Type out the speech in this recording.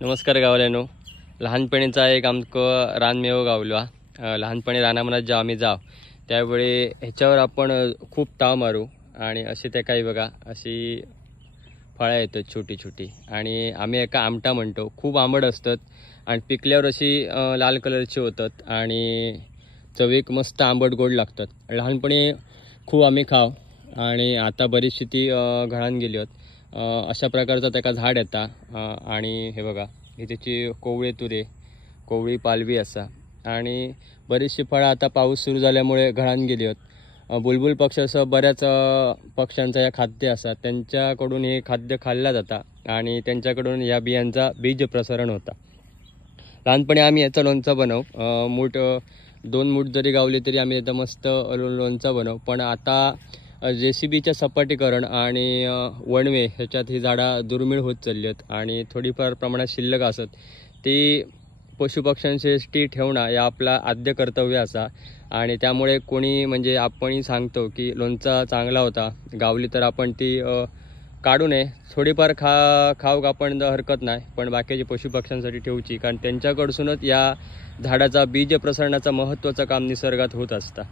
नमस्कार गावल्यानो. लहानपणीचा एक आमचं रानमेव गावलो. लहानपणी रानामनात जेव्हा आम्ही जाव त्यावेळी ह्याच्यावर आपण खूप ताव मारू आणि असे ते काही बघा अशी फळं येतात छोटी छोटी आणि आम्ही एका आमटा म्हणतो. खूप आंबट असतात आणि पिकल्यावर अशी लाल कलरची होतात आणि चवीक मस्त आंबट गोड लागतात. लहानपणी खूप आम्ही खाव आणि आता बरीचशी ती घळान गेली होत. अशा प्रकारचा त्याका झाड येता आणि हे बघा ही त्याची कोवळे तुरे कोवळी पालवी असा आणि बरीचशी फळं आता पाऊस सुरू झाल्यामुळे घळान गेली होत. बुलबुल पक्ष्यासह बऱ्याच पक्ष्यांचा या खाद्य असा त्यांच्याकडून हे खाद्य खाल्ला जाता आणि त्यांच्याकडून या बियांचा बीज प्रसारण होता. लहानपणी आम्ही याचा लोणचा बनव मूठ 2 मूठ जरी गावली तरी आम्ही याचा मस्त लोणचा बनव. पण आता JCBच्या सपाटीकरण आणि वणवे ह्याच्यात ही झाडं दुर्मिळ होत चालली आहेत आणि थोडीफार प्रमाणात शिल्लक असत ती पशुपक्ष्यांसाठी ठेवणं या आपला आद्य कर्तव्य असा आणि त्यामुळे कोणी म्हणजे आपणही सांगतो की लोणचा चांगला होता गावली तर आपण ती काढू नये. थोडीफार खाऊ आपण हरकत नाही पण बाकीचे पशुपक्ष्यांसाठी ठेवची कारण त्यांच्याकडूनच या झाडाचा बीज प्रसारणाचा महत्त्वाचं काम निसर्गात होत असतं.